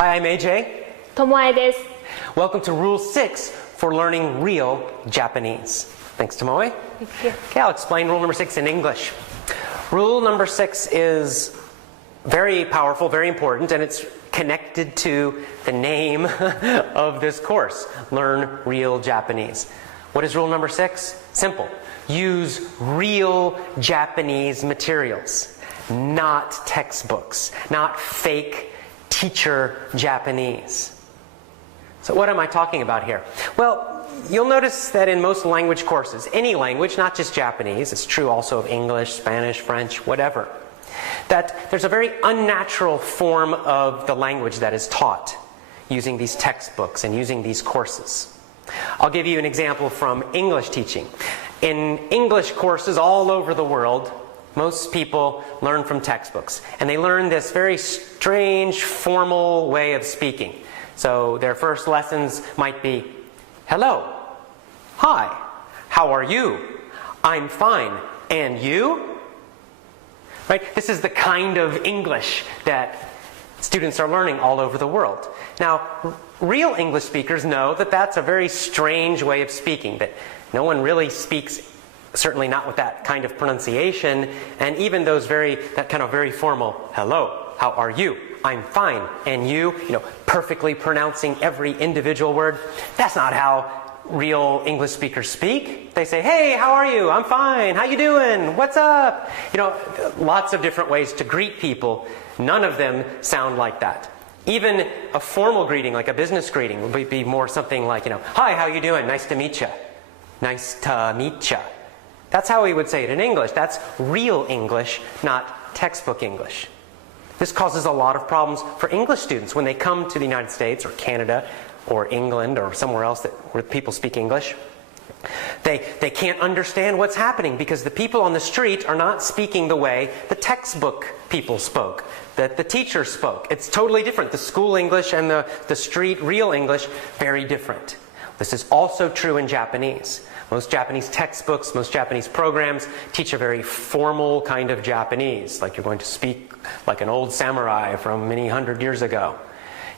Hi, I'm AJ. ともあえです。 Welcome to Rule 6 for learning real Japanese. Thanks, Tomoe. Thank you. Okay, I'll explain rule number 6 in English. Rule number 6 is very powerful, very important, and it's connected to the name of this course, Learn Real Japanese. What is rule number 6? Simple. Use real Japanese materials, not textbooks, not fake teacher Japanese. So what am I talking about here? Well, you'll notice that in most language courses, any language, not just Japanese, it's true also of English, Spanish, French, whatever, that there's a very unnatural form of the language that is taught using these textbooks and using these courses. I'll give you an example from English teaching. In English courses all over the world, most people learn from textbooks, and they learn this very strange, formal way of speaking. So their first lessons might be, hello, hi, how are you? I'm fine, and you? Right? This is the kind of English that students are learning all over the world. Now, real English speakers know that that's a very strange way of speaking, that no one really speaks, certainly not with that kind of pronunciation, and even that kind of very formal, hello, how are you? I'm fine, and you perfectly pronouncing every individual word. That's not how real English speakers speak. They say, hey, how are you? I'm fine. How you doing? What's up? Lots of different ways to greet people. None of them sound like that. Even a formal greeting, like a business greeting, would be more something like, hi, how you doing? Nice to meet you. Nice to meet you. That's how we would say it in English. That's real English, not textbook English. This causes a lot of problems for English students when they come to the United States or Canada or England or somewhere else where people speak English. They can't understand what's happening because the people on the street are not speaking the way the textbook people spoke, that the teacher spoke. It's totally different. The school English and the street real English, very different. This is also true in Japanese. Most Japanese textbooks, most Japanese programs teach a very formal kind of Japanese, like you're going to speak like an old samurai from many hundred years ago.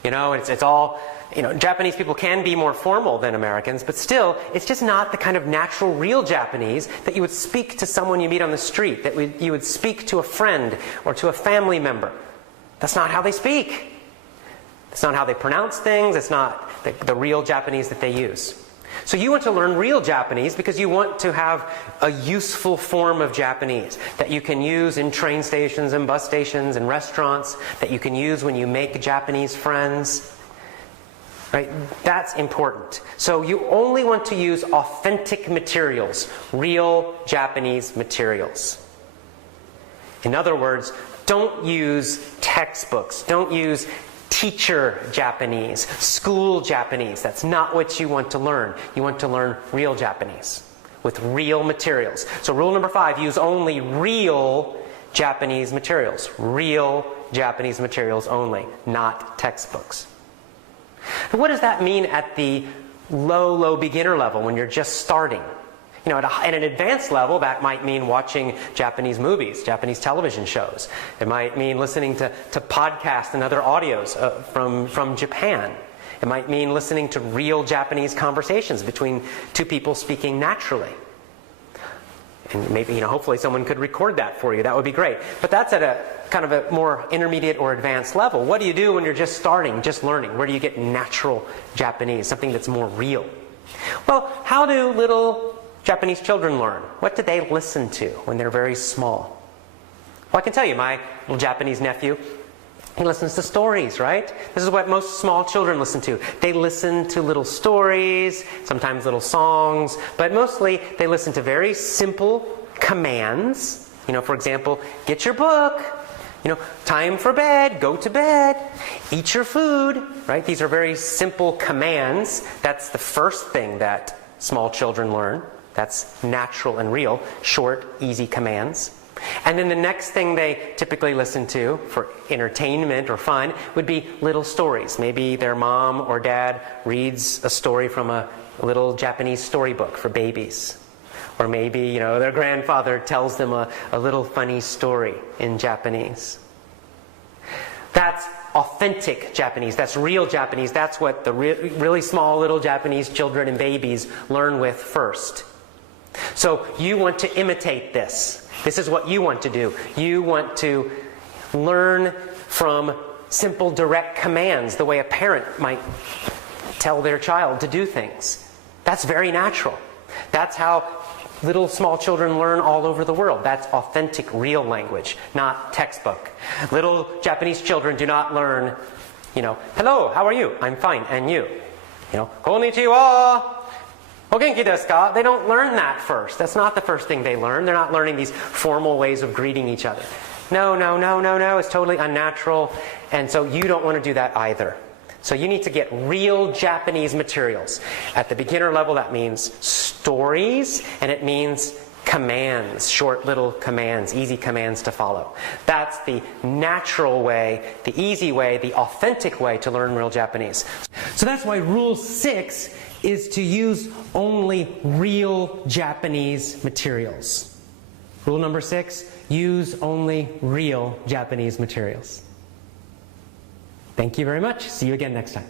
It's all, Japanese people can be more formal than Americans, but still, it's just not the kind of natural, real Japanese that you would speak to someone you meet on the street, that you would speak to a friend or to a family member. That's not how they speak. It's not how they pronounce things. It's not the real Japanese that they use. So you want to learn real Japanese because you want to have a useful form of Japanese that you can use in train stations and bus stations and restaurants, that you can use when you make Japanese friends. Right? That's important. So you only want to use authentic materials, real Japanese materials. In other words, don't use textbooks. Don't use teacher Japanese, school Japanese. That's not what you want to learn. You want to learn real Japanese with real materials. So rule number 5, use only real Japanese materials. Real Japanese materials only, not textbooks. What does that mean at the low beginner level when you're just starting? At an advanced level, that might mean watching Japanese movies, Japanese television shows. It might mean listening to podcasts and other audios from Japan. It might mean listening to real Japanese conversations between two people speaking naturally. And maybe, hopefully someone could record that for you. That would be great. But that's at a kind of a more intermediate or advanced level. What do you do when you're just starting, just learning? Where do you get natural Japanese, something that's more real? Well, how do little Japanese children learn? What do they listen to when they're very small? Well, I can tell you, my little Japanese nephew, he listens to stories, right? This is what most small children listen to. They listen to little stories, sometimes little songs, but mostly they listen to very simple commands. For example, get your book. Time for bed, go to bed, eat your food, right? These are very simple commands. That's the first thing that small children learn. That's natural and real, short, easy commands. And then the next thing they typically listen to for entertainment or fun would be little stories. Maybe their mom or dad reads a story from a little Japanese storybook for babies. Or maybe, their grandfather tells them a little funny story in Japanese. That's authentic Japanese. That's real Japanese. That's what the really small little Japanese children and babies learn with first. So you want to imitate this. This is what you want to do. You want to learn from simple, direct commands, the way a parent might tell their child to do things. That's very natural. That's how little small children learn all over the world. That's authentic, real language, not textbook. Little Japanese children do not learn, hello, how are you? I'm fine, and you? Konnichiwa! O genki desu ka? They don't learn that first. That's not the first thing they learn. They're not learning these formal ways of greeting each other. No. It's totally unnatural. And so you don't want to do that either. So you need to get real Japanese materials. At the beginner level, that means stories, and it means commands, short little commands, easy commands to follow. That's the natural way, the easy way, the authentic way to learn real Japanese. So that's why Rule 6 is to use only real Japanese materials. Rule number 6, use only real Japanese materials. Thank you very much. See you again next time.